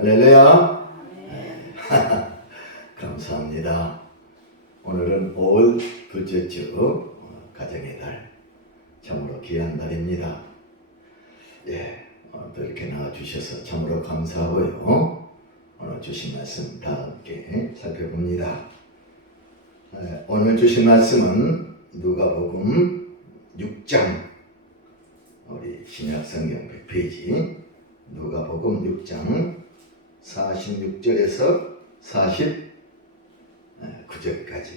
할렐루야. 감사합니다. 오늘은 5월 둘째 주 가정의 달, 참으로 귀한 날입니다. 오늘도 이렇게 나와주셔서 참으로 감사하고요. 오늘 주신 말씀 다 함께 살펴봅니다. 오늘 주신 말씀은 누가복음 6장, 우리 신약성경 100페이지 누가복음 6장 46절에서 49절까지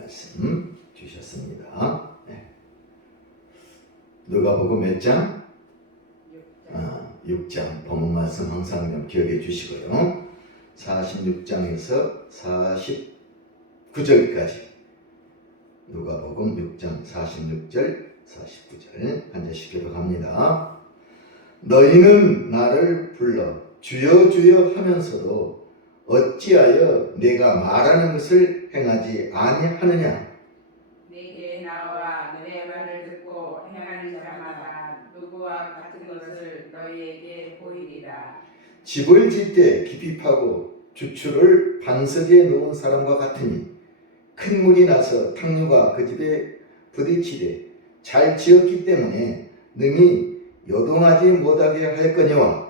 말씀 주셨습니다. 누가복음 몇 장? 6장. 본문 말씀 항상 좀 기억해 주시고요. 46장에서 49절까지 누가복음 6장 46절 49절 한 절씩 교독합니다. 너희는 나를 불러 주여 주여 하면서도 어찌하여 내가 말하는 것을 행하지 아니하느냐? 내게 나와 내 말을 듣고 행하는 자마다 누구와 같은 것을 너희에게 보이리라. 집을 짓 때 깊이 파고 주추를 반석에 놓은 사람과 같으니 큰 물이 나서 탕류가 그 집에 부딪히되 잘 지었기 때문에 능히 요동하지 못하게 할 거니와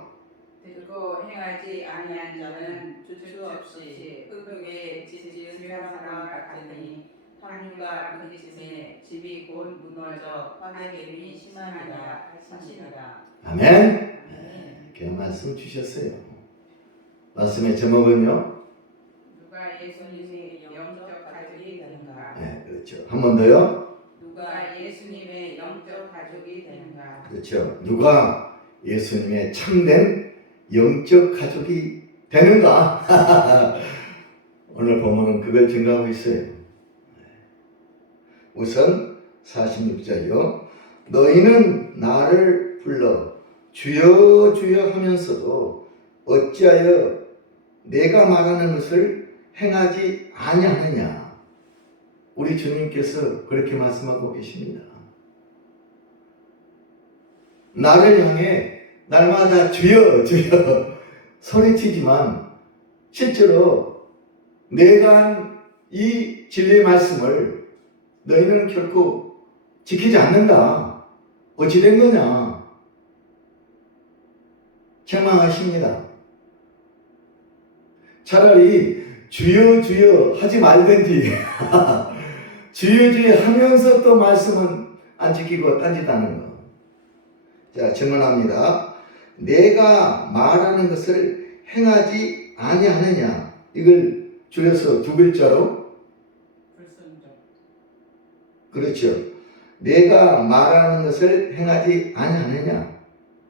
듣고 행하지 아니한 자는 주추 없이 흙에 지은 사람과 같으니 탕류가 부딪히매 집이 곧 무너져 파괴됨이 심하니라 하시니라. 아멘. 이렇게 말씀 주셨어요. 말씀의 제목은요? 누가 예수님의 영적 가족이 되는가? 그렇죠. 한 번 더요. 누가 예수님의 영적 가족이 되는가? 그렇죠. 누가 예수님의 참된 영적 가족이 되는가? 오늘 본문은 그걸 증거하고 있어요. 우선 46절이요. 너희는 나를 불러 주여 주여 하면서도 어찌하여 내가 말하는 것을 행하지 아니하느냐? 우리 주님께서 그렇게 말씀하고 계십니다. 나를 향해 날마다 주여 주여 소리치지만 실제로 내가 한 이 진리의 말씀을 너희는 결코 지키지 않는다. 어찌 된 거냐? 책망하십니다. 차라리 주여 주여 하지 말든지 주여 주여 하면서 또 말씀은 안 지키고 딴짓하는 거. 자, 질문합니다. 내가 말하는 것을 행하지 아니하느냐? 이걸 줄여서 두 글자로 불순종. 그렇죠. 내가 말하는 것을 행하지 아니하느냐?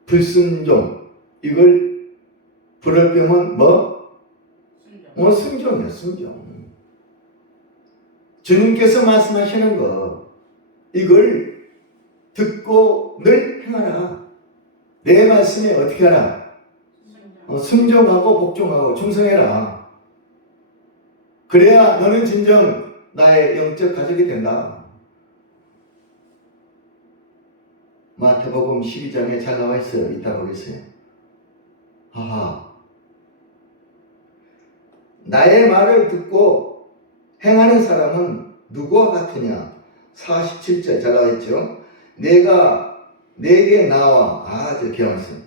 불순종. 이걸 불을 빼면 뭐? 순종. 순종이야, 순종. 주님께서 말씀하시는 거, 이걸 듣고 늘 행하라. 내 말씀에 어떻게 하라? 순종하고 복종하고 충성해라. 그래야 너는 진정 나의 영적 가족이 된다. 마태복음 12장에 잘 나와 있어요. 이따 보겠어요. 나의 말을 듣고 행하는 사람은 누구와 같으냐? 47절 잘 나와 있죠. 내게 나와 아주 귀한 말씀.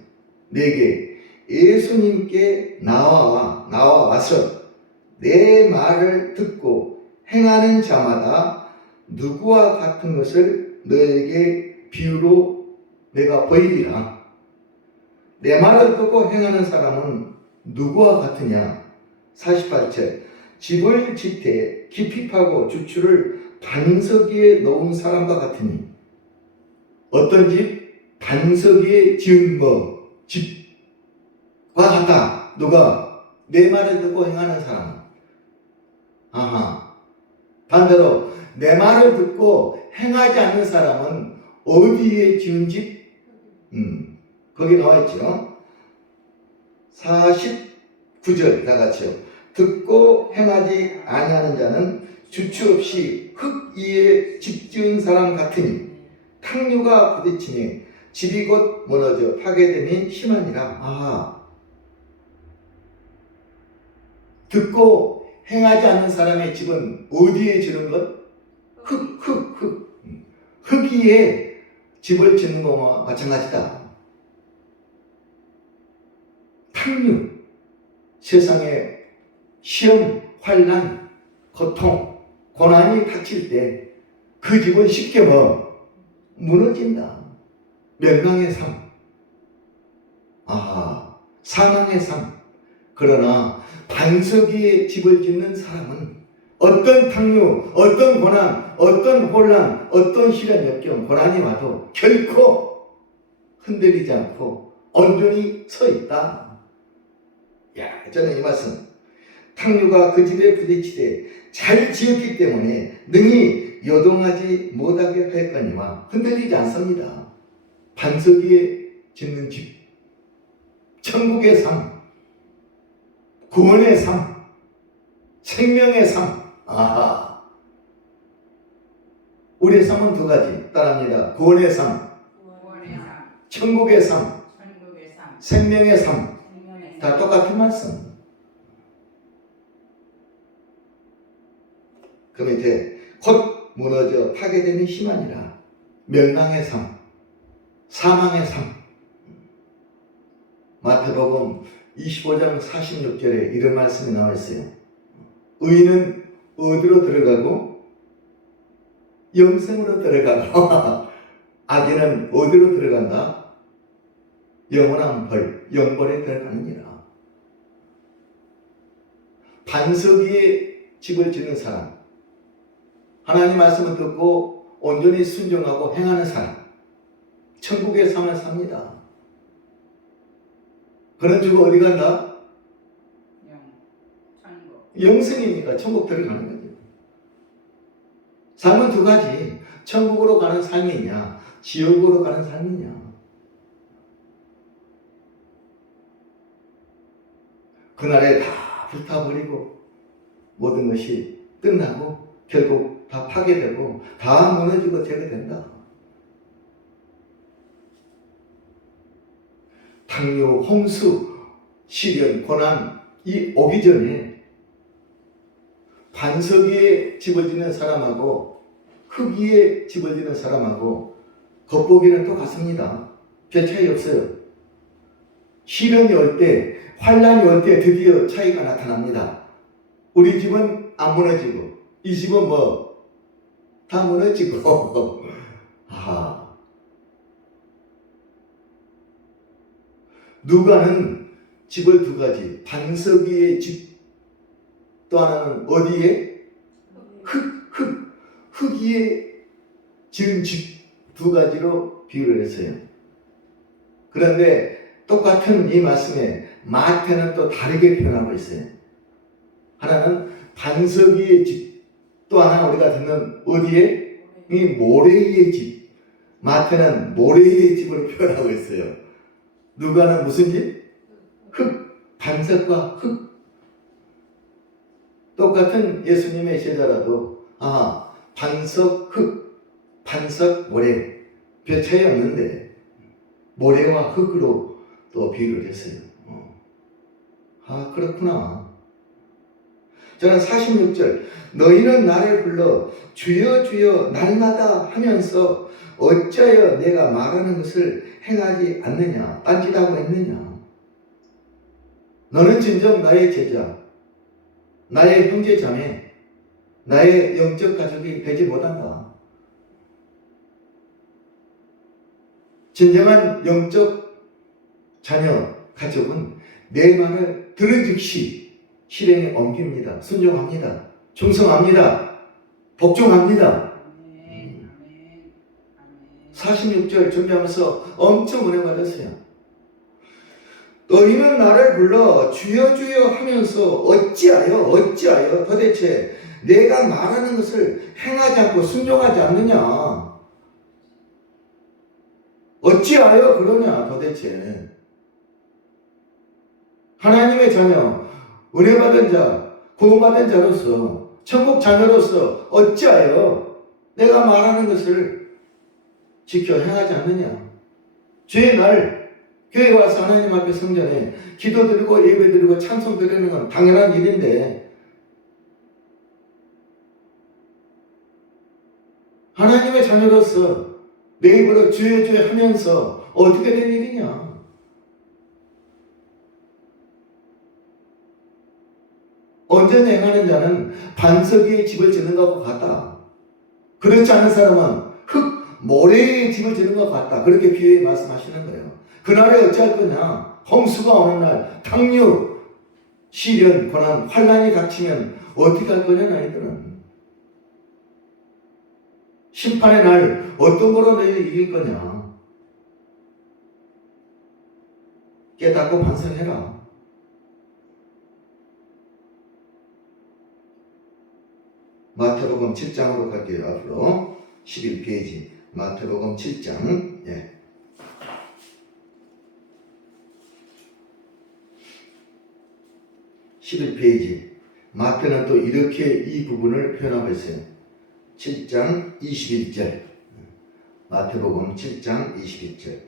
내게 예수님께 나와와서 내 말을 듣고 행하는 자마다 누구와 같은 것을 너에게 비유로 내가 보이리라. 내 말을 듣고 행하는 사람은 누구와 같으냐? 48절 집을 짓 때 깊이 파고 주추를 반석 위에 놓은 사람과 같으니 어떤 집? 반석 위에 지은 집과 같다. 누가? 내 말을 듣고 행하는 사람. 반대로 내 말을 듣고 행하지 않는 사람은 어디에 지은 집? 거기 나와 있죠. 49절 다 같이요. 듣고 행하지 아니하는 자는 주추 없이 흙 위에 집 지은 사람 같으니 탕류가 부딪히니 집이 곧 무너져 파괴됨이 심하니라. 듣고 행하지 않는 사람의 집은 어디에 지는 것? 흙 위에 집을 짓는 것과 마찬가지다. 탕류, 세상에 시험, 환난, 고통, 고난이 닥칠 때 그 집은 쉽게 무너진다. 멸망의 삶, 사망의 삶. 그러나 반석 위에 집을 짓는 사람은 어떤 탕류, 어떤 고난, 어떤 혼란, 어떤 시련, 역경, 고난이 와도 결코 흔들리지 않고 온전히 서 있다. 저는 이 말씀, 탕류가 그 집에 부딪히되 잘 지었기 때문에 능히 요동하지 못하게 하였거니와 흔들리지 않습니다. 반석 위에 짓는 집, 천국의 삶, 구원의 삶, 생명의 삶. 우리의 삶은 두 가지 따라합니다. 구원의 삶, 천국의 삶, 생명의 삶. 다 똑같은 말씀. 그 밑에 곧 무너져 파괴됨이 심하니라. 멸망의 삶, 사망의 삶. 마태복음 25장 46절에 이런 말씀이 나와 있어요. 의인은 어디로 들어가고 영생으로 들어가고 악인은 어디로 들어간다? 영원한 벌, 영벌에 들어가느니라. 반석 위에 집을 짓는 사람, 하나님 말씀을 듣고 온전히 순종하고 행하는 사람, 천국의 삶을 삽니다. 그런 주가 어디 간다? 영생이니까 천국 들어가는 거죠. 삶은 두 가지. 천국으로 가는 삶이냐, 지옥으로 가는 삶이냐. 그날에 다 불타버리고 모든 것이 끝나고 결국 다 파괴되고 다 무너지고 제거된다. 탕류, 홍수, 시련, 고난이 오기 전에 반석 위에 집을 짓는 사람하고 흙 위에 집을 짓는 사람하고 겉보기는 똑같습니다. 별 차이 없어요. 시련이 올 때, 환난이 올 때 드디어 차이가 나타납니다. 우리 집은 안 무너지고 이 집은 다 무너지고 누가는 집을 두 가지, 반석 위의 집, 또 하나는 어디에? 흙 위에 지은 집, 두 가지로 비유를 했어요. 그런데 똑같은 이 말씀에 마태는 또 다르게 표현하고 있어요. 하나는 반석 위의 집, 또 하나 우리가 듣는 어디에? 이 모래 위의 집. 마태는 모래 위의 집으로 표현하고 있어요. 누가는 무슨 집? 흙, 반석과 흙. 똑같은 예수님의 제자라도 반석 흙, 반석 모래 별 차이 없는데 모래와 흙으로 또 비유를 했어요. 그렇구나. 저는 46절, 너희는 나를 불러 주여 주여 날마다 하면서 어찌하여 내가 말하는 것을 행하지 않느냐, 딴짓하고 있느냐. 너는 진정 나의 제자, 나의 형제 자매, 나의 영적 가족이 되지 못한다. 진정한 영적 자녀, 가족은 내 말을 들은 즉시 실행에 옮깁니다. 순종합니다. 충성합니다. 복종합니다. 46절 준비하면서 엄청 은혜 받았어요. 너희는 나를 불러 주여 주여 하면서 어찌하여 도대체 내가 말하는 것을 행하지 않고 순종하지 않느냐. 어찌하여 그러냐 도대체. 하나님의 자녀, 은혜 받은 자, 구원받은 자로서, 천국 자녀로서 어찌하여 내가 말하는 것을 지켜 행하지 않느냐. 주의 날 교회 와서 하나님 앞에 성전에 기도드리고 예배드리고 찬송드리는 건 당연한 일인데 하나님의 자녀로서 내 입으로 주여 주여 하면서 어떻게 된 일이냐? 언제 행하는 자는 반석 위에 집을 짓는 것과 같다. 그렇지 않은 사람은 흙 모래에 집을 짓는 것 같다. 그렇게 비유에 말씀하시는 거예요. 그날에 어찌할 거냐? 홍수가 오는 날, 탕류, 시련, 고난, 환란이 닥치면 어떻게 할 거냐, 너희들은? 심판의 날 어떤 거로 너희들이 이길 거냐? 깨닫고 반성해라. 마태복음 7장으로 갈게요. 앞으로 11페이지 마태복음 7장 11페이지 마태는 또 이렇게 이 부분을 표현하고 있어요. 7장 21절 마태복음 7장 21절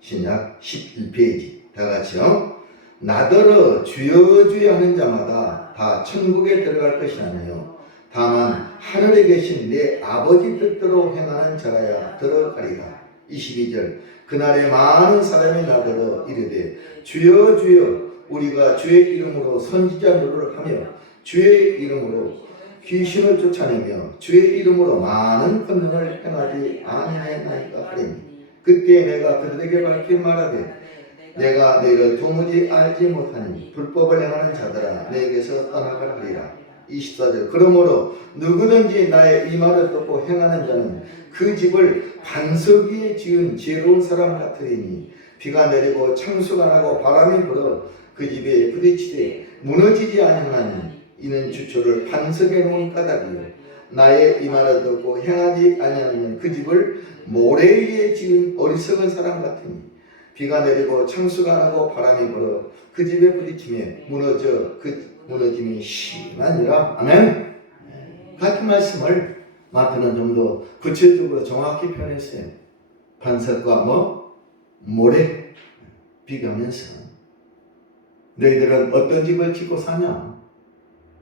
신약 11페이지 다 같이요. 나더러 주여 주여 하는 자마다 다 천국에 들어갈 것이 아니요 다만 하늘에 계신 내 아버지 뜻대로 행하는 자라야 들어가리라. 22절 그날에 많은 사람이 나더러 이르되 주여 주여 우리가 주의 이름으로 선지자 노릇을 하며 주의 이름으로 귀신을 쫓아내며 주의 이름으로 많은 권능을 행하지 아니하였나이까 하리니 그때 내가 그들에게 밝히 말하되 내가 너희를 도무지 알지 못하니 불법을 행하는 자들아 내게서 떠나가라 하리라. 24절 그러므로 누구든지 나의 이 말을 듣고 행하는 자는 그 집을 반석 위에 지은 지혜로운 사람 같으리니 비가 내리고 창수가 나고 바람이 불어 그 집에 부딪히되 무너지지 아니하나니 이는 주초를 반석에 놓은 까닭이요 나의 이 말을 듣고 행하지 아니하면 그 집을 모래 위에 지은 어리석은 사람 같으니 비가 내리고 창수가 나고 바람이 불어 그 집에 부딪히며 무너져 그 무너짐이 심하니라. 아멘. 같은 말씀을 마태는 좀 더 구체적으로 정확히 표현했어요. 반석과 모래 비교하면서 너희들은 어떤 집을 짓고 사냐?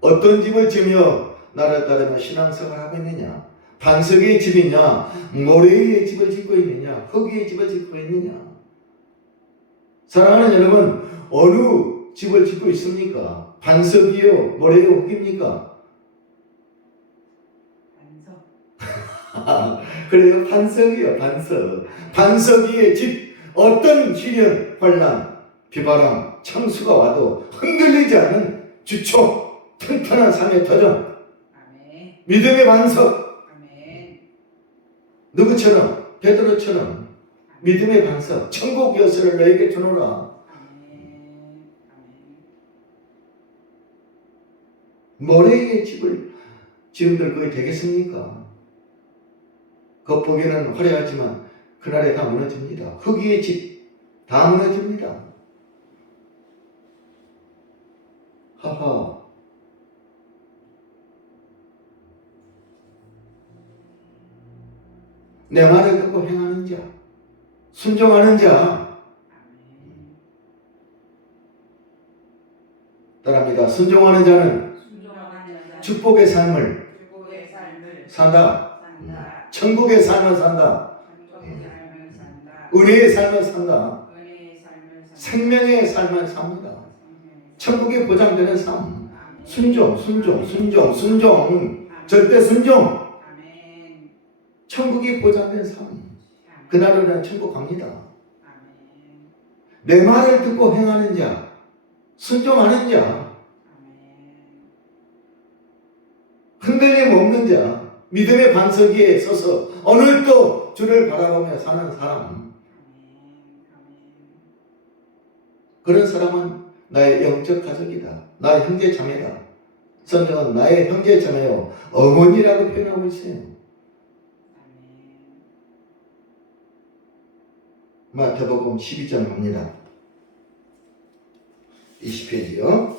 어떤 집을 지으며 나를 따르며 신앙생활을 하고 있느냐? 반석 위의 집이냐? 모래 위의 집을 짓고 있느냐? 흙 위의 집을 짓고 있느냐? 사랑하는 여러분, 어느 집을 짓고 있습니까? 반석이요? 모래요? 흙입니까? 반석. 그래요? 반석이요, 반석. 반석 위의 집, 어떤 시련, 환란, 비바람, 창수가 와도 흔들리지 않는 주초, 튼튼한 삶의 터전. 아멘. 믿음의 반석. 아멘. 누구처럼? 베드로처럼 믿음의 반석, 천국 여수를 너에게 주노라. 아멘. 모래의 집을 지음들 거의 되겠습니까? 겉보기에는 화려하지만 그날에 다 무너집니다. 흙 위의 집 다 무너집니다. 하하. 내 말을 듣고 행하는 자, 순종하는 자. 따라합니다. 순종하는 자는 축복의 삶을 산다. 천국의 삶을 산다. 은혜의 삶을 산다. 생명의 삶을 삽니다. 천국이 보장되는 삶. 순종. 절대 순종. 천국이 보장된 삶. 그날은 천국 갑니다. 내 말을 듣고 행하는 자, 순종하는 자, 흔들림 없는 자, 믿음의 반석 위에 서서 오늘도 주를 바라보며 사는 사람. 그런 사람은 나의 영적 가족이다. 나의 형제 자매다. 성경은 나의 형제 자매요 어머니라고 표현하고 있어요. 마태복음 12장 봅니다. 20페이지요.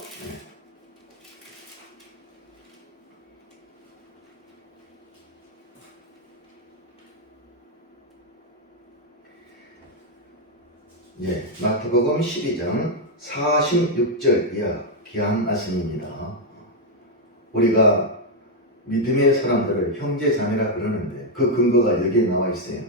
예, 마태복음 12장 46절 이하 귀한 말씀입니다. 우리가 믿음의 사람들을 형제자매라 그러는데 그 근거가 여기에 나와 있어요.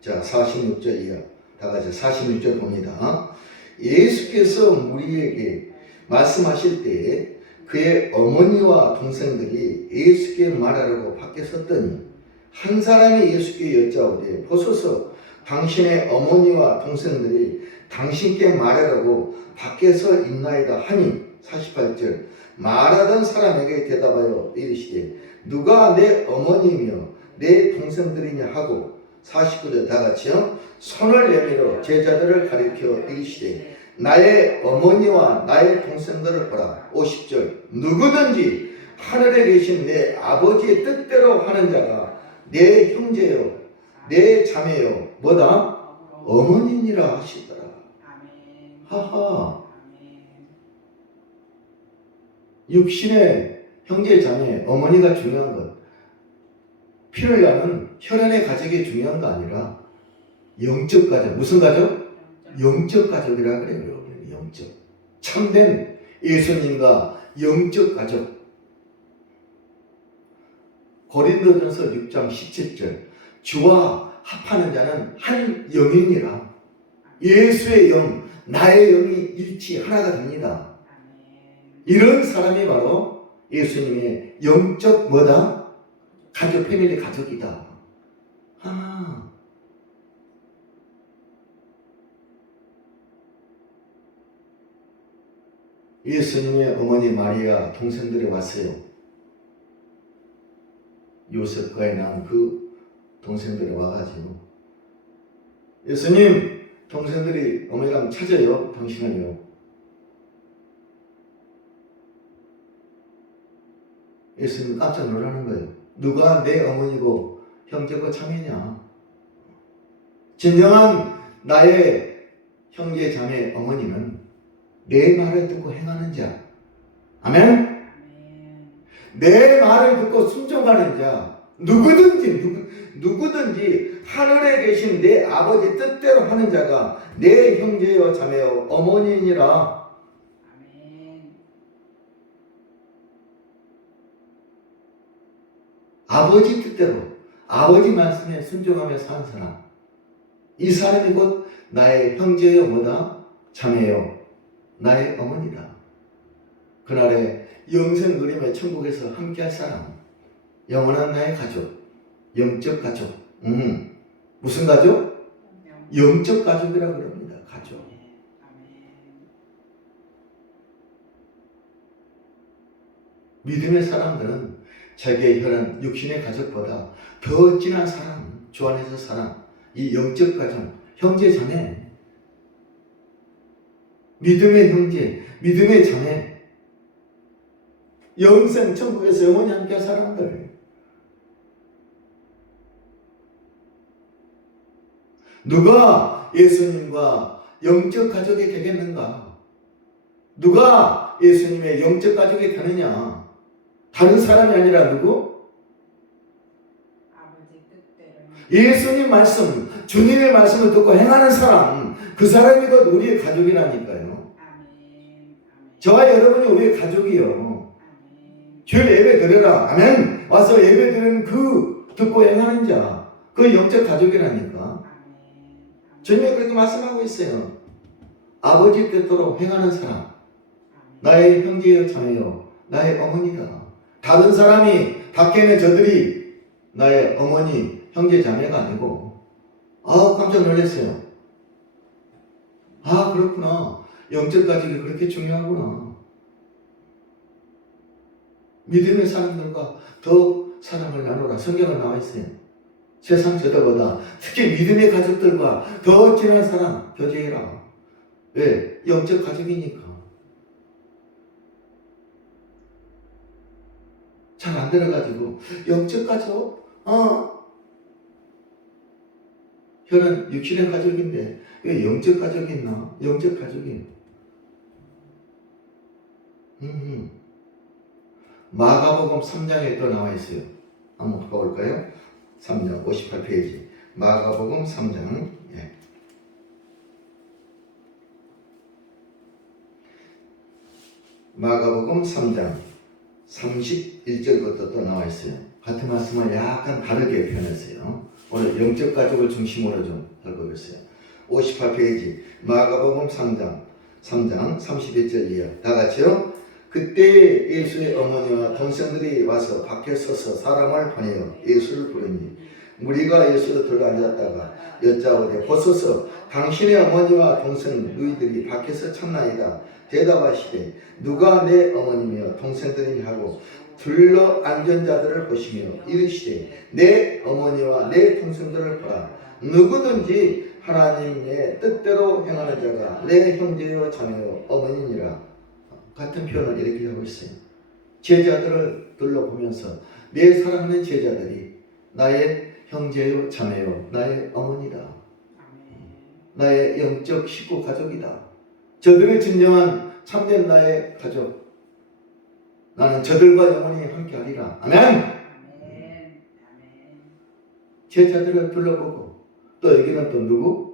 자, 46절 이하 다 같이 46절 봅니다. 예수께서 무리에게 말씀하실 때에 그의 어머니와 동생들이 예수께 말하라고 밖에 섰더니 한 사람이 예수께 여짜오되 보소서 당신의 어머니와 동생들이 당신께 말하라고 밖에서 있나이다 하니 48절 말하던 사람에게 대답하여 이르시되 누가 내 어머니며 내 동생들이냐 하고 49절 다 같이요 손을 내밀어 제자들을 가리켜 이르시되 나의 어머니와 나의 동생들을 보라. 50절 누구든지 하늘에 계신 내 아버지의 뜻대로 하는 자가 내 형제요 내 자매요 뭐다? 어머니니라 하시더라. 하하, 육신의 형제 자매 어머니가 중요한 것, 피를 나는 혈연의 가족이 중요한 거 아니라 영적 가족. 무슨 가족? 영적 가족이라 그래요. 여러분. 영적 참된 예수님과 영적 가족. 고린도전서 6장 17절 주와 합하는 자는 한 영이니라. 예수의 영, 나의 영이 일치 하나가 됩니다. 이런 사람이 바로 예수님의 영적 뭐다? 가족, 패밀리 가족이다. 아, 예수님의 어머니 마리아 동생들이 왔어요. 요셉과에 낳은 그 동생들이 와가지고 예수님 동생들이 어머니가 찾아요. 당신은요. 예수님 깜짝 놀라는 거예요. 누가 내 어머니고 형제고 자매냐? 진정한 나의 형제 자매 어머니는 내 말을 듣고 행하는 자. 아멘? 내 말을 듣고 순종하는 자. 누구든지 하늘에 계신 내 아버지 뜻대로 하는 자가 내 형제여 자매여 어머니니라. 아버지 뜻대로 아버지 말씀에 순종하며 사는 사람, 이 사람이 곧 나의 형제여 뭐다? 자매여 나의 어머니다. 그날에 영생 누림의 천국에서 함께할 사람, 영원한 나의 가족, 영적 가족. 무슨 가족? 영적 가족이라고 그럽니다. 가족. 믿음의 사람들은 자기의 혈연, 육신의 가족보다 더 진한 사랑, 주 안에서 사랑, 이 영적 가족, 형제 자매, 믿음의 형제, 믿음의 자매, 영생 천국에서 영원히 함께할 사람들. 누가 예수님과 영적 가족이 되겠는가? 누가 예수님의 영적 가족이 되느냐? 다른 사람이 아니라 누구? 아버지 뜻대로. 예수님 말씀, 주님의 말씀을 듣고 행하는 사람, 그 사람이 곧 우리의 가족이라니까요. 저와 여러분이 우리의 가족이요. 주일 예배 드려라. 아멘. 와서 예배 드리는 그 듣고 행하는 자, 그 영적 가족이라니까. 주님이 그렇게 말씀하고 있어요. 아버지 뜻대로 행하는 사람, 나의 형제여 자매여 나의 어머니다. 다른 사람이 밖에는 저들이 나의 어머니 형제 자매가 아니고, 깜짝 놀랐어요. 그렇구나. 영적 가족이 그렇게 중요하구나. 믿음의 사람들과 더 사랑을 나누라. 성경에 나와 있어요. 세상 저들보다 특히 믿음의 가족들과 더 진한 사랑 교제해라. 왜? 영적 가족이니까. 잘 안 들어가지고 영적 가족? 혈은 육신의 가족인데 왜 영적 가족이 있나? 영적 가족이. 마가복음 3장에 또 나와 있어요. 한번 봐볼까요? 3장 58페이지 마가복음 3장. 마가복음 3장 31절부터 또 나와 있어요. 같은 말씀을 약간 다르게 표현했어요. 오늘 영적 가족을 중심으로 좀 살펴보겠어요. 58페이지 마가복음 3장 31절 이하 다 같이요. 그때 예수의 어머니와 동생들이 와서 밖에 서서 사람을 보내어 예수를 부르니 무리가 예수를 들어앉았다가 여짜오되 보소서 당신의 어머니와 동생 너희들이 밖에서 찾나이다. 대답하시되 누가 내 어머니며 동생들이니 하고 둘러 앉은 자들을 보시며 이르시되 내 어머니와 내 동생들을 보라. 누구든지 하나님의 뜻대로 행하는 자가 내 형제요 자매요 어머니니라. 같은 표현을 이렇게 하고 있어요. 제자들을 둘러보면서 내 사랑하는 제자들이 나의 형제요 자매요 나의 어머니다. 나의 영적 식구 가족이다. 저들의 진정한 참된 나의 가족. 나는 저들과 영원히 함께하리라. 아멘. 제자들을 둘러보고 또 여기는 또 누구?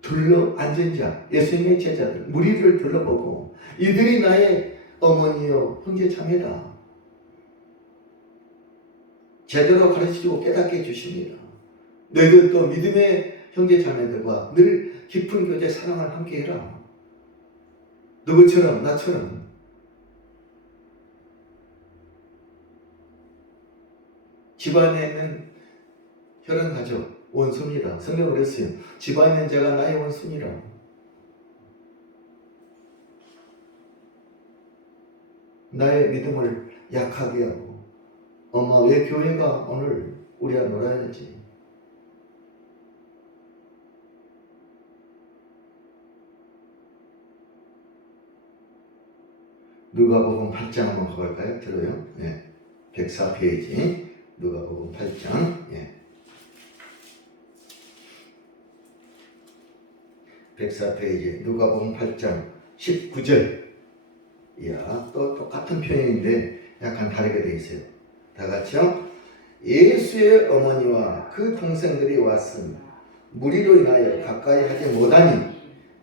둘러 앉은 자, 예수님의 제자들, 무리를 둘러보고 이들이 나의 어머니요 형제 자매다. 제대로 가르치고 깨닫게 해주십니다. 너희들도 믿음의 형제 자매들과 늘 깊은 교제 사랑을 함께 해라. 누구처럼 나처럼 집안에 있는 혈연 가족 원수니라. 성경은 그랬어요. 집안에 있는 자가 나의 원수니라. 나의 믿음을 약하게 하고 엄마 왜 교회가 오늘 우리가 놀아야지. 누가복음 8장 한번 가볼까요? 들어요? 네. 104페이지 누가복음 8장 104페이지 누가복음 8장 19절 이야 또 똑같은 표현인데 약간 다르게 되어 있어요. 다 같이요. 예수의 어머니와 그 동생들이 왔음 무리로 인하여 가까이 하지 못하니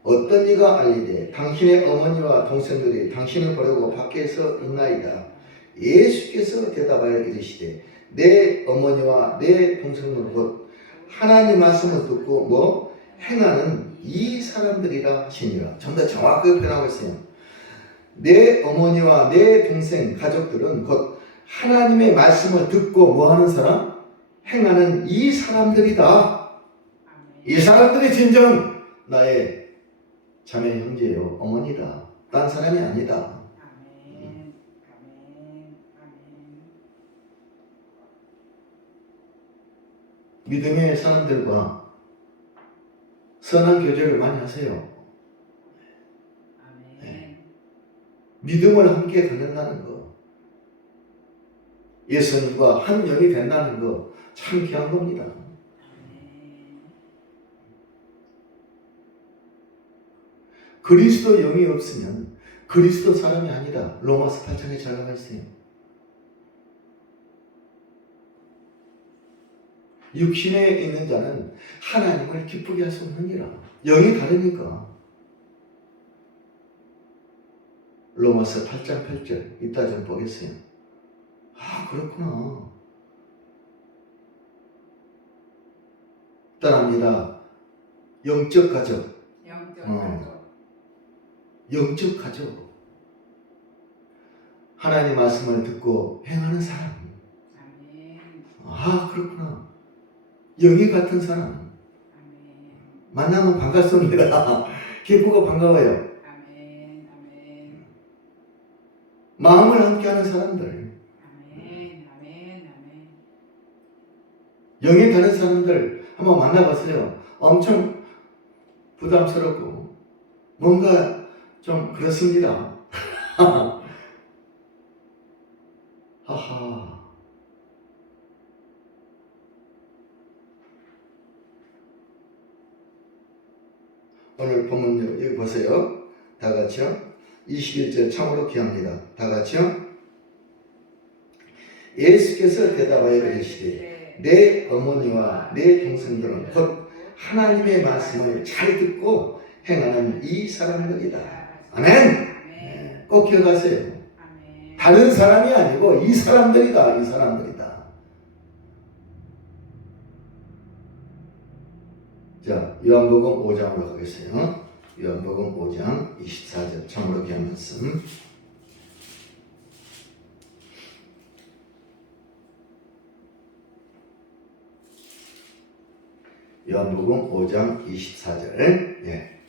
어떤 이가 알리되 당신의 어머니와 동생들이 당신을 보려고 밖에서 있나이다. 예수께서 대답하여 이르시되 내 어머니와 내 동생들은 곧 하나님 말씀을 듣고 뭐 행하는 이 사람들이라 하시니라. 좀 더 정확하게 표현하고 있어요. 내 어머니와 내 동생 가족들은 곧 하나님의 말씀을 듣고 뭐하는 사람? 행하는 이 사람들이다. 이 사람들이 진정 나의 자매 형제요 어머니다. 딴 사람이 아니다. 믿음의 사람들과 선한 교제를 많이 하세요. 믿음을 함께 갖는다는 거, 예수님과 한 영이 된다는 거 참 귀한 겁니다. 그리스도 영이 없으면 그리스도 사람이 아니다. 로마서 8장에 잘 나와 있어요. 육신에 있는 자는 하나님을 기쁘게 할 수 없느니라. 영이 다르니까. 로마서 8장 8절 이따 좀 보겠어요. 아 그렇구나. 따라합니다. 영적 가족. 영적 가족. 하나님 말씀을 듣고 행하는 사람. 아 그렇구나. 영이 같은 사람. 만나면 반갑습니다. 기쁘고 반가워요. 마음을 함께하는 사람들. 영이 다른 사람들 한번 만나봤어요. 엄청 부담스럽고 뭔가 좀 그렇습니다. 하하. 오늘 본문 여기 보세요. 다 같이요. 21절 참으로 귀합니다. 다 같이요. 예수께서 대답하여 이르시되 내 어머니와 내 동생들은 곧 하나님의 말씀을 잘 듣고 행하는 이 사람들이다. 아멘. 꼭 기억하세요. 아멘. 다른 사람이 아니고 이 사람들이다. 이 사람들이다. 자, 요한복음 5장으로 가겠어요. 요한복음 5장 24절 참으로 귀한 말씀. 요한복음 5장 24절. 예.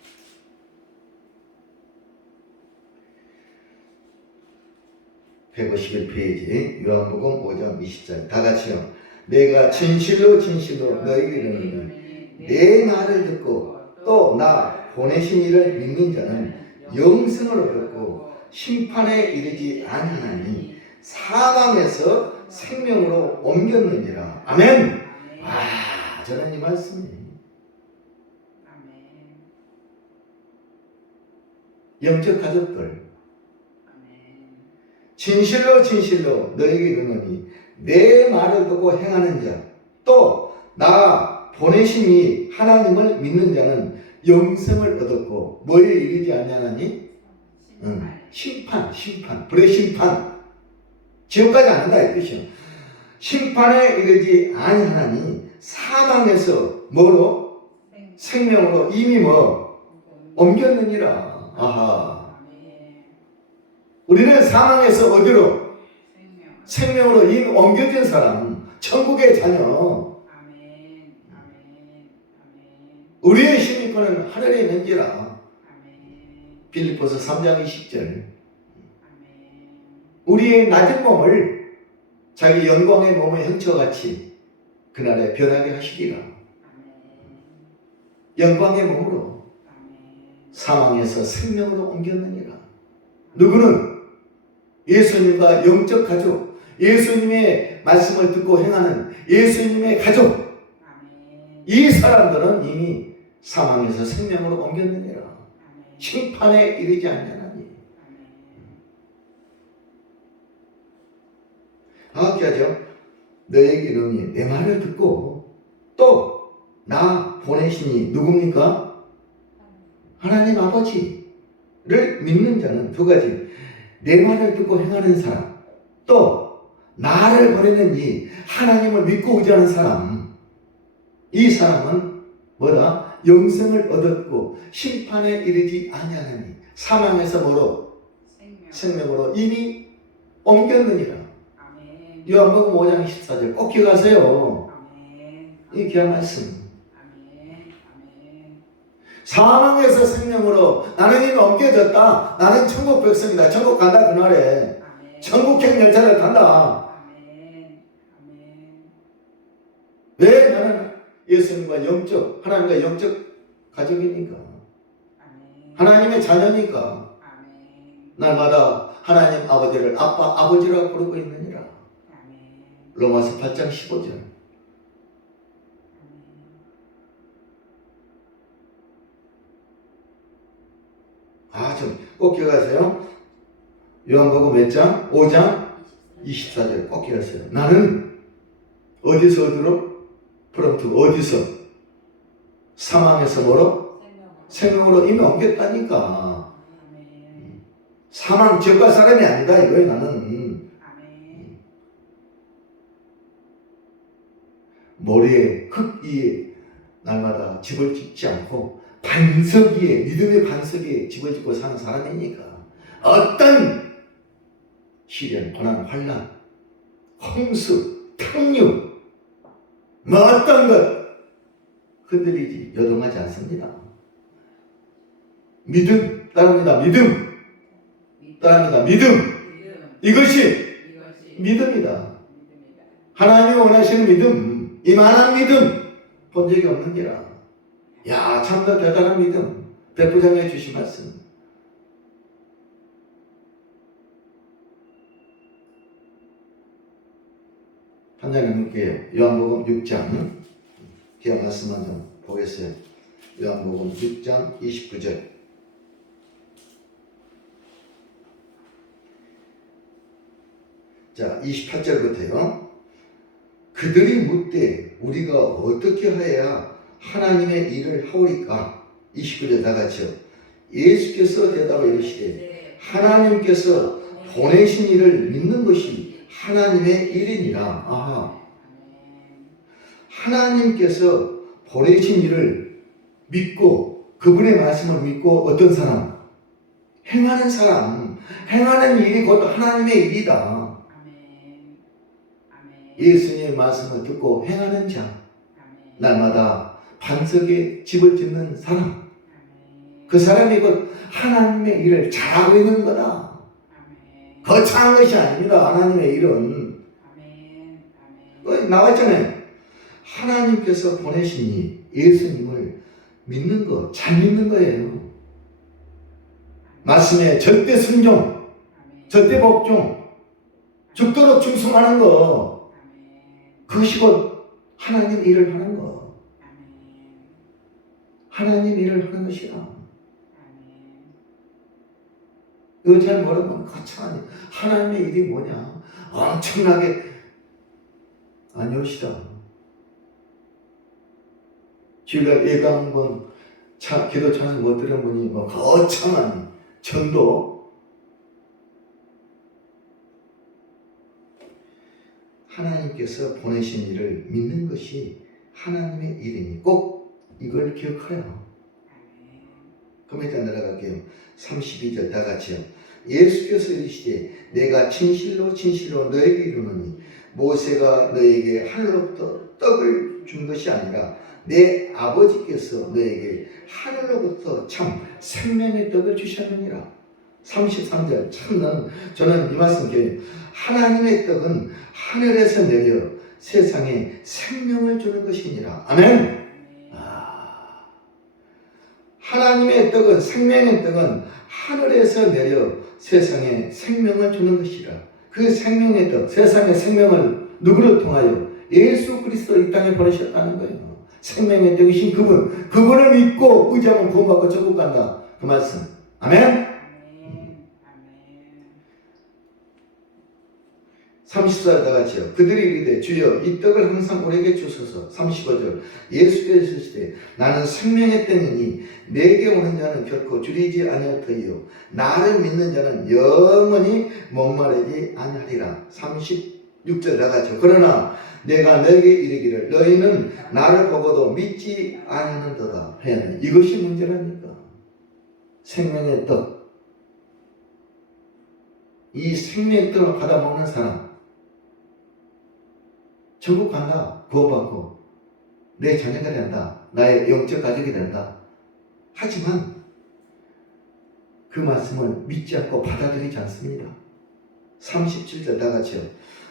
(151페이지) 요한복음 5장 20절 다 같이요. 내가 진실로 진실로 너희에게 이르노니 내 말을 듣고 또 나 보내신 이를 믿는 자는 영생을 얻었고 심판에 이르지 아니하나니 사망에서 생명으로 옮겼느니라. 아멘. 아, 저는 이 말씀이 아멘. 영적 가족들 아멘. 진실로 진실로 너에게 이르노니 내 말을 듣고 행하는 자 또 나 보내신 이 하나님을 믿는 자는 영생을 얻었고 뭐에 이르지 아니하나니 심판 불의 심판 지옥까지 안 한다 이 뜻이요. 심판에 이르지 아니하나니 사망에서 뭐로 생명으로 이미 옮겼느니라. 아하. 우리는 사망에서 어디로? 생명으로 이미 옮겨진 사람, 천국의 자녀. 우리의 시민권은 하늘에 있는지라. 빌립보서 3장 20절. 우리의 낮은 몸을 자기 영광의 몸의 형체와 같이 그날에 변하게 하시리라. 영광의 몸으로 사망에서 생명으로 옮겼느니라. 누구는 예수님과 영적 가족, 예수님의 말씀을 듣고 행하는 예수님의 가족, 이 사람들은 이미 사망에서 생명으로 옮겼느니라. 심판에 이르지 않냐나니. 하죠. 너에게 이르니 내 말을 듣고 또 나 보내시니 누굽니까? 하나님 아버지를 믿는 자는 두 가지. 내 말을 듣고 행하는 사람, 또 나를 보내는 이 하나님을 믿고 의지하는 사람. 이 사람은 뭐다? 영생을 얻었고 심판에 이르지 아니하나니 사망에서 뭐로? 생명으로 이미 옮겼느니라. 요한복음 5장 14절 꼭 기억하세요. 이 귀한 말씀. 사망에서 생명으로 나는 이미 옮겨졌다. 나는 천국 백성이다. 천국 간다. 그날에 천국행 열차를 탄다. 왜? 나는 예수님과 영적, 하나님과 영적 가족이니까. 하나님의 자녀니까. 날마다 하나님 아버지를 아빠, 아버지라고 부르고 있느니라. 로마서 8장 15절. 좀 꼭 기억하세요. 요한복음 몇 장? 5장 24절 꼭 기억하세요. 나는 어디서 어디로? 프롬프 어디서? 사망에서 뭐로? 생명으로 이미 옮겼다니까. 사망 지옥갈 사람이 아니다 이거예요. 나는 머리에 흙 위에 날마다 집을 짓지 않고 반석 위에, 믿음의 반석 위에 집을 짓고 사는 사람이니까 어떤 시련, 고난, 환난, 홍수, 탕류 뭐 어떤 것 흔들리지, 요동하지 않습니다. 믿음 따릅니다. 믿음 따릅니다. 믿음. 이것이 믿음이다. 하나님이 원하시는 믿음, 이만한 믿음 본 적이 없는지라. 야, 참 더 대단한 믿음 백부장에 주신 말씀. 한장님 볼게요. 요한복음 6장 기억 말씀만 좀 보겠어요. 요한복음 6장 29절. 자, 28절부터요. 그들이 묻되 우리가 어떻게 하여야 하나님의 일을 하오리까? 29절 다 같이요. 예수께서 대답하여 이르시되 하나님께서 보내신 이를 믿는 것이 하나님의 일이니라. 아하. 하나님께서 보내신 이를 믿고 그분의 말씀을 믿고 어떤 사람? 행하는 사람. 행하는 일이 곧 하나님의 일이다. 예수님의 말씀을 듣고 행하는 자. 날마다 반석에 집을 짓는 사람. 그 사람이 곧 하나님의 일을 잘하고 있는 거다. 거창한 것이 아닙니다. 하나님의 일은. 나왔잖아요. 하나님께서 보내시니 예수님을 믿는 거, 잘 믿는 거예요. 말씀에 절대 순종, 절대 복종, 죽도록 충성하는 거, 그것이 곧 하나님 일을 하는 거. 하나님 일을 하는 것이다. 이거 잘 모르면 거창하니 하나님의 일이 뭐냐? 엄청나게 아니오시다. 주일날 예감 한번 기도 찬양 못 들어보니 뭐 거창한 전도. 하나님께서 보내신 일을 믿는 것이 하나님의 일이니 꼭 이걸 기억하여. 그럼 일단 내려갈게요. 32절 다 같이요. 예수께서 이르시되 내가 진실로 진실로 너에게 이르노니 모세가 너에게 하늘로부터 떡을 준 것이 아니라 내 아버지께서 너에게 하늘로부터 참 생명의 떡을 주셨느니라. 33절 참 저는 이 말씀 기억해요. 하나님의 떡은 하늘에서 내려 세상에 생명을 주는 것이니라. 아멘. 하나님의 떡은, 생명의 떡은 하늘에서 내려 세상에 생명을 주는 것이라. 그 생명의 떡, 세상의 생명을 누구를 통하여? 예수 그리스도 이 땅에 보내셨다는 거예요. 생명의 떡이신 그분, 그분을 믿고 의지하면 구원받고 천국 간다. 그 말씀. 아멘. 34절 다 같이요. 그들이 이르되 주여 이 떡을 항상 우리에게 주소서. 35절 예수께서 이르시되 나는 생명의 떡이니 내게 오는 자는 결코 줄이지 아니할 터이요 나를 믿는 자는 영원히 목마르지 아니하리라. 36절 다 같이요. 그러나 내가 너에게 이르기를 너희는 나를 보고도 믿지 아니하는도다. 이것이 문제라니까. 생명의 떡. 이 생명의 떡을 받아먹는 사람 천국 간다. 구원받고 내 자녀가 된다. 나의 영적 가족이 된다. 하지만 그 말씀을 믿지 않고 받아들이지 않습니다. 37절 다 같이요.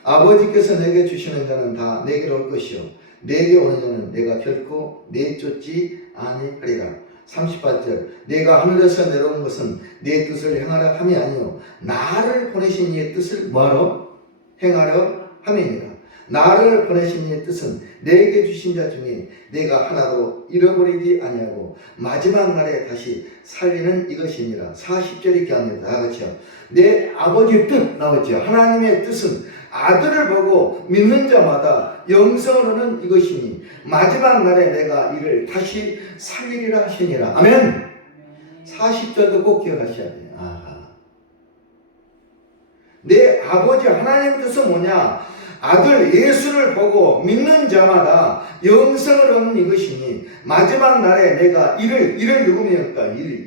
아버지께서 내게 주시는 자는 다 내게로 올 것이요 내게 오는 자는 내가 결코 내쫓지 아니하리라. 38절 내가 하늘에서 내려온 것은 내 뜻을 행하려 함이 아니요 나를 보내신 이의 뜻을 뭐하러? 행하려 함이니라. 나를 보내신 이의 뜻은 내게 주신 자 중에 내가 하나도 잃어버리지 아니하고 마지막 날에 다시 살리는 이것이니라. 40절이 기합니다. 다 같이요. 내 아버지의 뜻 나왔죠. 하나님의 뜻은 아들을 보고 믿는 자마다 영생을 얻는 이것이니 마지막 날에 내가 이를 다시 살리리라 하시니라. 아멘. 40절도 꼭 기억하셔야 돼요. 내 아버지 하나님 뜻은 뭐냐? 아들 예수를 보고 믿는 자마다 영생을 얻는 이것이니 마지막 날에 내가 이를 누구입니까? 이를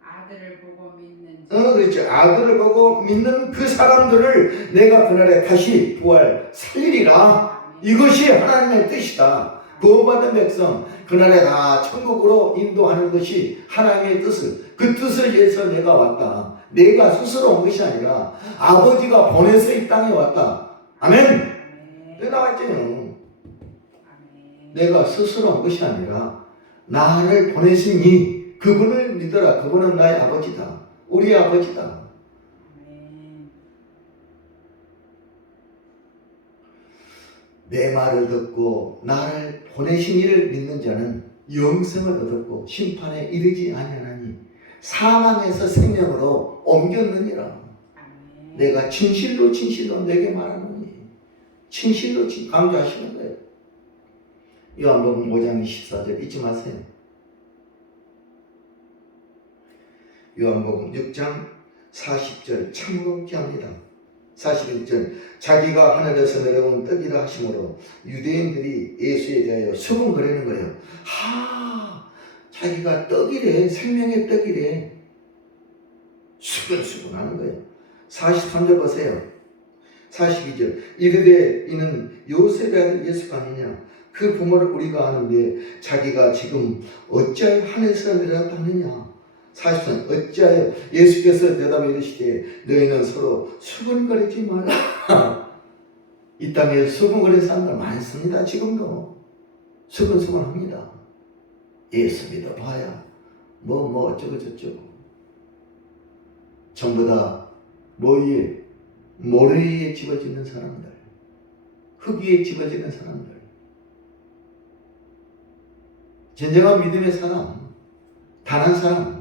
아들을 보고 믿는 그렇죠. 아들을 보고 믿는 그 사람들을 내가 그날에 다시 부활 살리리라. 이것이 하나님의 뜻이다. 구원받은 백성 그날에 다 천국으로 인도하는 것이 하나님의 뜻을, 그 뜻을 위해서 내가 왔다. 내가 스스로 온 것이 아니라 아버지가 보내서 이 땅에 왔다. 아멘. 왜 나왔죠? 내가 스스로 온 것이 아니라 나를 보내시니 그분을 믿어라. 그분은 나의 아버지다. 우리 아버지다. 내 말을 듣고 나를 보내신 이를 믿는 자는 영생을 얻었고 심판에 이르지 아니하나니 사망에서 생명으로 옮겼느니라. 내가 진실로 내게 말하노니. 진실로 강조하시는 거예요. 요한복음 5장 14절 잊지 마세요. 요한복음 6장 40절 참으로 귀합니다. 41절 자기가 하늘에서 내려온 떡이라 하심으로 유대인들이 예수에 대하여 수군거리는 거예요. 자기가 떡이래, 생명의 떡이래. 수근수근하는 거예요. 43절 보세요. 42절 이르되 이는 요셉의 아들 예수가 아니냐. 그 부모를 우리가 아는데 자기가 지금 어찌하여 하늘에서 내려왔다 하느냐. 43절 어찌하여 예수께서 대답해 이르시되 너희는 서로 수근거리지 마라. 이 땅에 수근거리는 사람들 많습니다. 지금도 수근수근합니다. 예수 믿어봐야 뭐 어쩌고 저쩌고 전부 다 뭐에 모래에 집어지는 사람들, 흙 위에 집어지는 사람들. 진정한 믿음의 사람, 단 한 사람.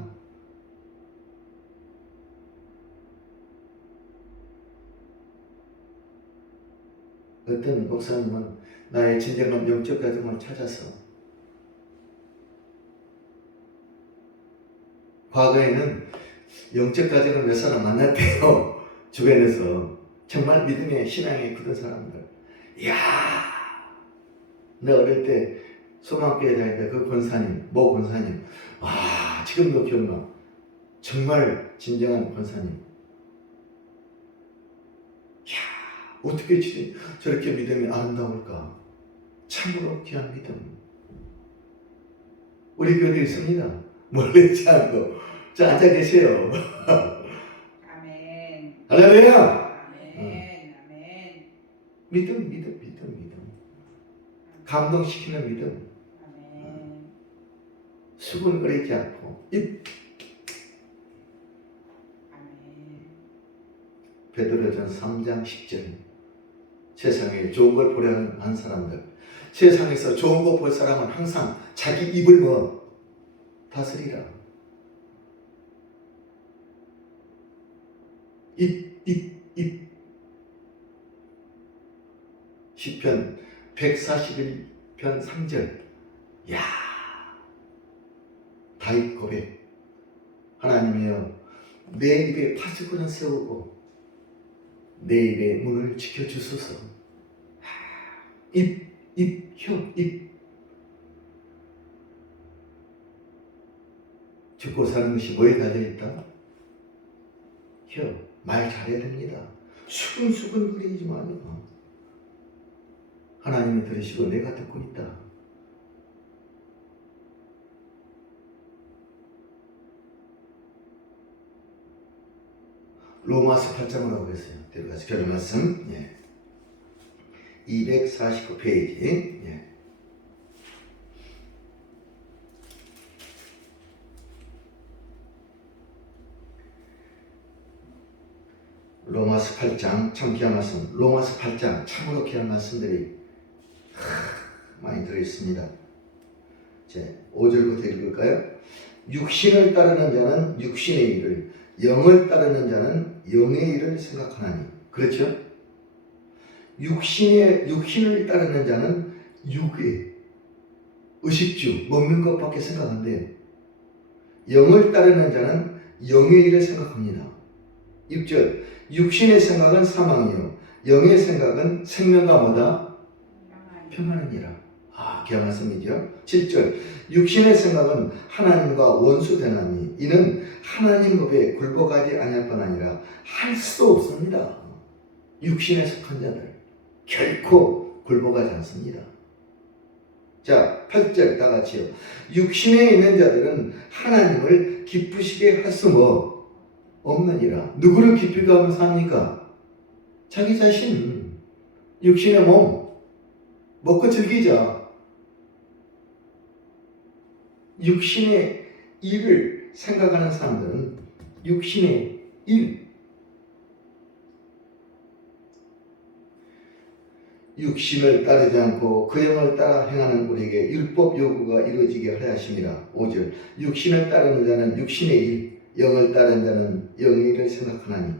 어떤 목사님은 나의 진정한 영적 가정을 찾아서 과거에는 영적 가정을 몇 사람 만났대요. 주변에서 정말 믿음의 신앙에 굳은 사람들. 이야, 내가 어릴 때 소망교회 다닐 때 그 권사님, 모 권사님, 지금도 기억나. 정말 진정한 권사님. 이야, 어떻게 저렇게 믿음이 아름다울까? 참으로 귀한 믿음. 우리 교회에 있습니다. 몰래지 않고. 자, 앉아 계세요. 아멘. 할렐루야. 아멘. 믿음. 감동시키는 믿음. 아멘. 수군거리지 않고. 아멘. 베드로전 3장 10절. 세상에 좋은 걸 보려 하는 사람들. 세상에서 좋은 거 볼 사람은 항상 자기 입을 다스리라. 입. 시편 141편 3절. 야, 다윗 고백. 하나님이여, 내 입에 파수꾼을 세우고 내 입의 문을 지켜주소서. 입. 죽고 사는 것이 뭐에 달려있다? 혀. 말 잘해야 됩니다. 수근수근 거리지 마요. 하나님이 들으시고 내가 듣고 있다. 로마서 8장으로 가겠어요. 들어가서 결론 말씀. 249페이지. 로마서 8장 참 귀한 말씀. 로마서 8장 참으로 귀한 말씀들이 많이 들어있습니다. 5절부터 읽을까요? 육신을 따르는 자는 육신의 일을, 영을 따르는 자는 영의 일을 생각하나니. 그렇죠? 육신을 따르는 자는 육의 의식주, 먹는 것밖에 생각 안 돼요. 영을 따르는 자는 영의 일을 생각합니다. 6절 육신의 생각은 사망이요 영의 생각은 생명과 뭐다? 평안이니라. 귀한 말씀이죠. 7절 육신의 생각은 하나님과 원수되나니 이는 하나님 법에 굴복하지 아니할 뿐 아니라 할 수 없습니다. 육신에 속한 자들 결코 굴복하지 않습니다. 자, 8절 다 같이요. 육신에 있는 자들은 하나님을 기쁘시게 할 수 없느니라. 누구를 기쁘게 하면서 합니까? 자기 자신, 육신의 몸, 먹고 즐기자. 육신의 일을 생각하는 사람들은 육신의 일, 육신을 따르지 않고 그 영을 따라 행하는 우리에게 율법 요구가 이루어지게 하였습니다. 5절 육신을 따르는 자는 육신의 일, 영을 따르는 자는 영의 일을 생각하나니.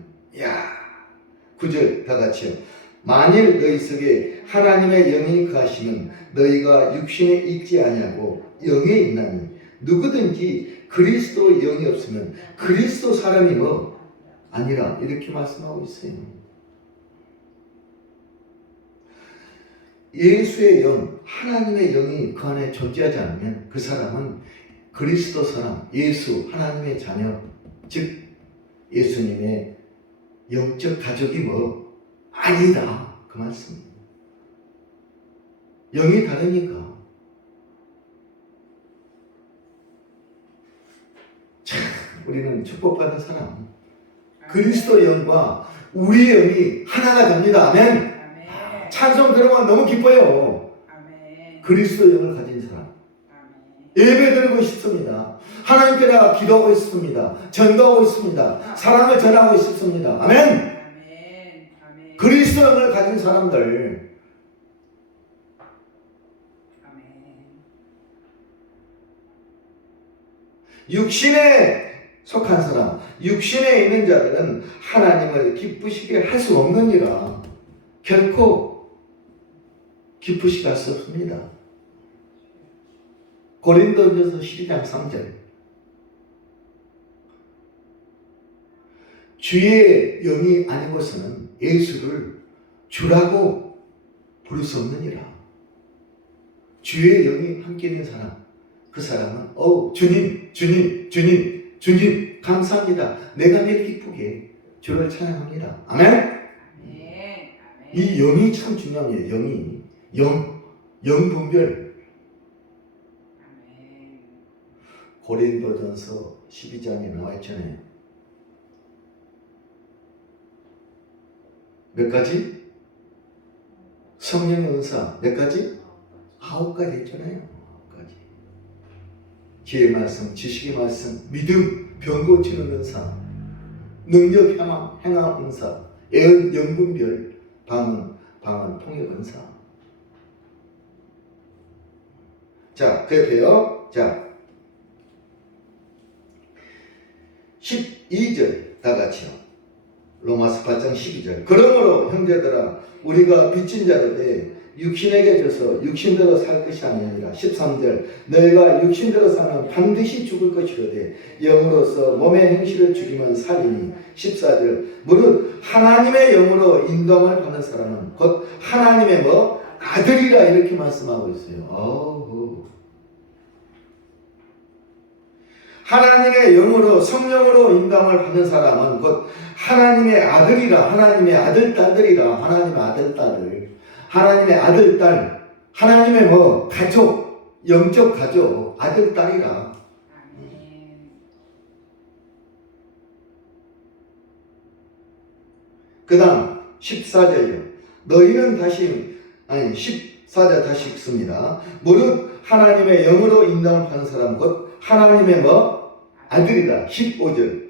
9절 다 같이요. 만일 너희 속에 하나님의 영이 거하시면 너희가 육신에 있지 아니하고 영에 있나니 누구든지 그리스도의 영이 없으면 그리스도 사람이 뭐 아니라 이렇게 말씀하고 있어요. 예수의 영, 하나님의 영이 그 안에 존재하지 않으면 그 사람은 그리스도 사람, 예수, 하나님의 자녀, 즉 예수님의 영적 가족이 뭐 아니다 그 말씀입니다. 영이 다르니까. 참 우리는 축복받은 사람, 그리스도 영과 우리의 영이 하나가 됩니다. 아멘. 아멘. 찬송 들으면 너무 기뻐요. 아멘. 그리스도 영을 가진 사람. 아멘. 예배 드리고 싶습니다. 하나님께 내가 기도하고 있습니다. 전도하고 있습니다. 사랑을 전하고 싶습니다. 아멘. 아멘. 아멘. 그리스도 영을 가진 사람들, 아멘. 육신에 속한 사람, 육신에 있는 자들은 하나님을 기쁘시게 할 수 없느니라. 결코 기쁘시게 할 수 없습니다. 고린도전서 12장 3절. 주의 영이 아니고서는 예수를 주라고 부를 수 없느니라. 주의 영이 함께 있는 사람, 그 사람은 주님, 주님, 주님, 주님 감사합니다. 내가 내 기쁘게 주를 찬양합니다. 아멘. 아멘. 이 영이 참 중요합니다. 영이 영 분별. 아멘. 고린도전서 12장에 나와 있잖아요. 몇 가지? 성령의 은사 몇 가지? 9가지 있잖아요. 9가지. 지혜의 말씀, 지식의 말씀, 믿음, 병 고치는 은사, 능력, 행함 은사, 예언, 영분별, 방언, 통역 은사. 자, 그 옆에요. 자, 12절 다 같이요. 로마서 8장 12절. 그러므로 형제들아 우리가 빚진 자로되 육신에게 져서 육신대로 살 것이 아니니라. 13절 너희가 육신대로 사면 반드시 죽을 것이로되 영으로서 몸의 행실을 죽이면 살리니. 14절 무릇 하나님의 영으로 인도함을 받는 사람은 곧 하나님의 뭐 아들이라 이렇게 말씀하고 있어요. 하나님의 영으로 성령으로 인도함을 받는 사람은 곧 하나님의 아들이라. 하나님의 아들 딸들이라. 하나님의 아들 딸을, 하나님의 아들 딸, 하나님의 뭐 가족, 영적 가족, 아들 딸이라. 아멘. 그 다음 14절이요. 너희는 다시 14절 다시 읽습니다. 무릇 하나님의 영으로 인도함을 받는 사람 곧 하나님의 뭐 아들이다. 15절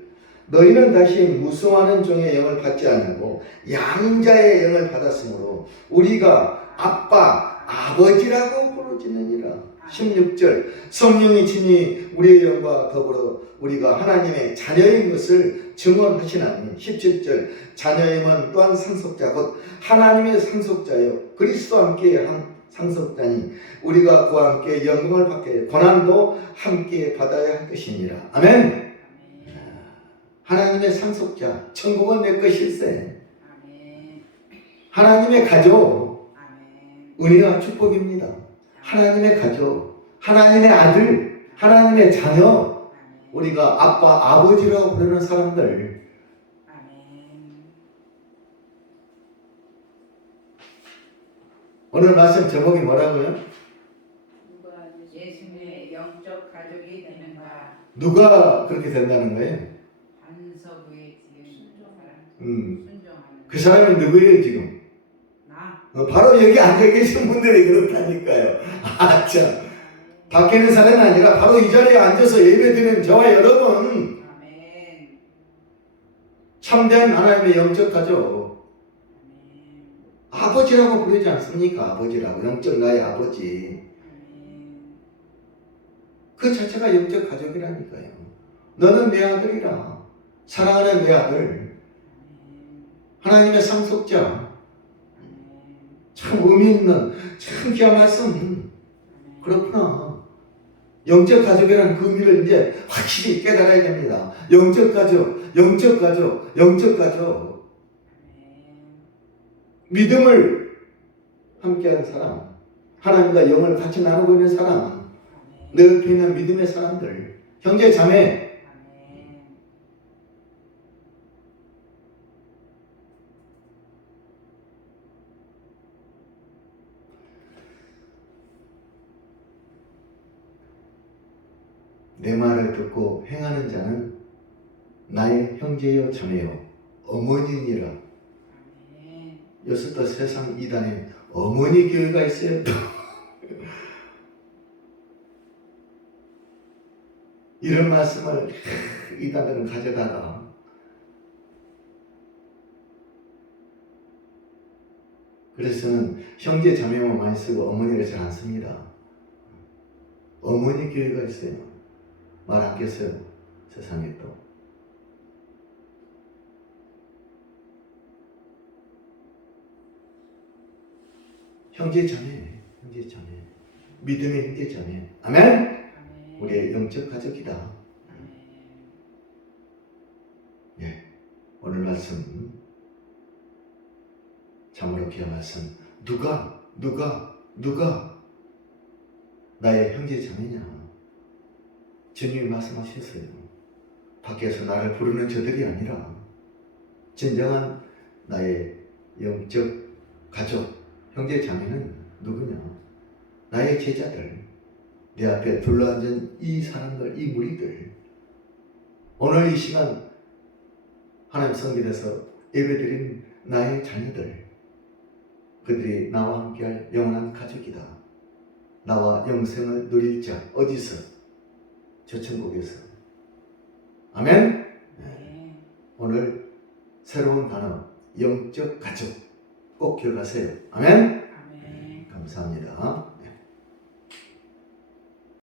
너희는 다시 무성하는 종의 영을 받지 않고 양자의 영을 받았으므로 우리가 아빠 아버지라고 부르짖느니라. 16절 성령이 친히 우리의 영과 더불어 우리가 하나님의 자녀인 것을 증언하시나니. 17절 자녀임은 또한 상속자 곧 하나님의 상속자요 그리스도와 함께 한 상속자니 우리가 그와 함께 영광을 받게 고난도 함께 받아야 할 것이니라. 아멘. 하나님의 상속자, 천국은 내 것일세. 아멘. 하나님의 가족, 아멘. 은혜와 축복입니다. 하나님의 가족, 하나님의 아들, 하나님의 자녀, 우리가 아빠, 아버지라고 부르는 사람들. 아멘. 오늘 말씀 제목이 뭐라고요? 예수님의 영적 가족이 되는가. 누가 그렇게 된다는 거예요? 반석의 순종하는. 순종하는. 그 사람이 누구예요 지금? 나. 바로 여기 앉아 계신 분들이 그렇다니까요. 참. 밖에 있는 사람이 아니라 바로 이 자리에 앉아서 예배드리는 저와 여러분, 아멘. 참된 하나님의 영적 가족, 아멘. 아버지라고 부르지 않습니까? 아버지라고, 영적 나의 아버지. 아멘. 그 자체가 영적 가족이라니까요. 너는 내 아들이라. 사랑하는 내 아들. 아멘. 하나님의 상속자. 아멘. 참 의미 있는 참 귀한 말씀. 아멘. 그렇구나. 영적 가족이라는 그 의미를 이제 확실히 깨달아야 됩니다. 영적 가족, 영적 가족, 영적 가족. 믿음을 함께하는 사람, 하나님과 영을 같이 나누고 있는 사람, 내 옆에 있는 믿음의 사람들, 형제 자매. 내 말을 듣고 행하는 자는 나의 형제요 자매요 어머니니라. 요새 또 세상 이단에 어머니 교회가 있어요. 이런 말씀을 이단들은 가져다가 그래서는 형제 자매만 많이 쓰고 어머니를 잘 안 씁니다. 어머니 교회가 있어요. 말 아꼈어요. 세상에 또. 형제 자매, 형제 자매. 믿음의 형제 자매. 아멘? 우리의 영적 가족이다. 예. 오늘 말씀, 참으로 귀한 말씀. 누가 나의 형제 자매냐? 주님이 말씀하셨어요. 밖에서 나를 부르는 저들이 아니라 진정한 나의 영적 가족, 형제 자매는 누구냐? 나의 제자들, 내 앞에 둘러앉은 이 사람들, 이 무리들. 오늘 이 시간 하나님 성전에서 예배드린 나의 자녀들, 그들이 나와 함께할 영원한 가족이다. 나와 영생을 누릴 자. 어디서? 저 천국에서. 아멘? 네. 오늘 새로운 단어, 영적 가족 꼭 기억하세요. 아멘? 아멘. 감사합니다.